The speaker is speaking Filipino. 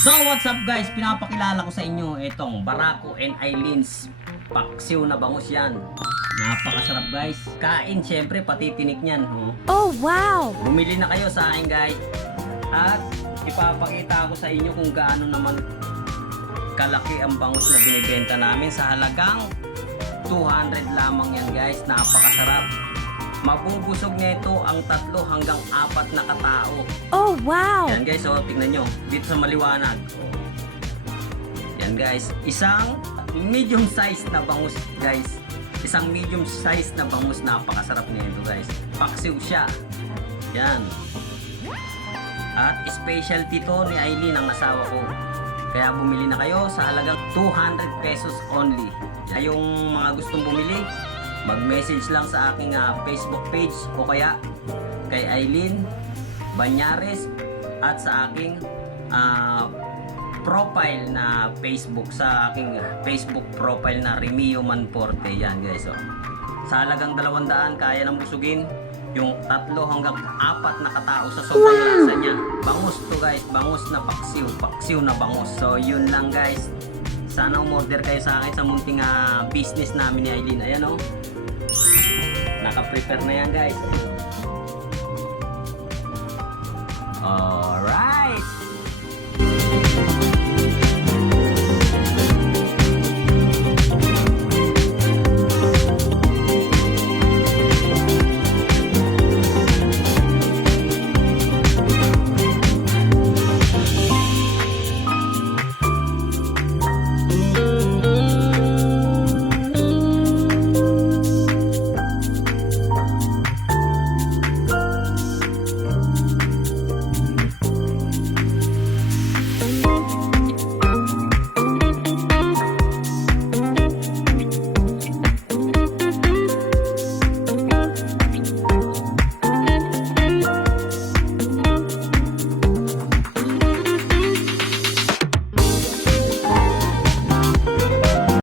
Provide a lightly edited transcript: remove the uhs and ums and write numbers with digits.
So what's up guys, pinapakilala ko sa inyo itong Barako and Aileen's paksiw na bangus yan. Napakasarap guys. Kain syempre pati tinik niyan. Oh wow! Bumili na kayo sa akin guys. At ipapakita ko sa inyo kung gaano naman kalaki ang bangus na binibenta namin sa halagang 200 lamang yan guys. Napakasarap. Mabubusog nito ang 3 hanggang 4 na katao. Oh wow! Yan guys, oh, tingnan nyo. Dito sa maliwanag. Yan guys, isang medium size na bangus guys. Isang medium size na bangus, napakasarap nito guys. Paksiw siya. Yan. At specialty to ni Aileen, ang asawa ko. Kaya bumili na kayo sa halagang 200 pesos only. Yung mga gustong bumili, mag-message lang sa aking Facebook page o kaya kay Aileen Banyares at sa aking profile na Facebook, sa aking Facebook profile na Remio Manporte. Yan guys, oh. Sa halagang 200 kaya nang busugin yung 3 hanggang 4 na katao sa sobrang lasa niya. Bangus to guys, bangus na paksiw, paksiw na bangus. So yun lang guys. Sana umorder kayo sa akin sa munting business namin ni Aileen. Ayan oh. Naka-prepare na yan guys. Alright.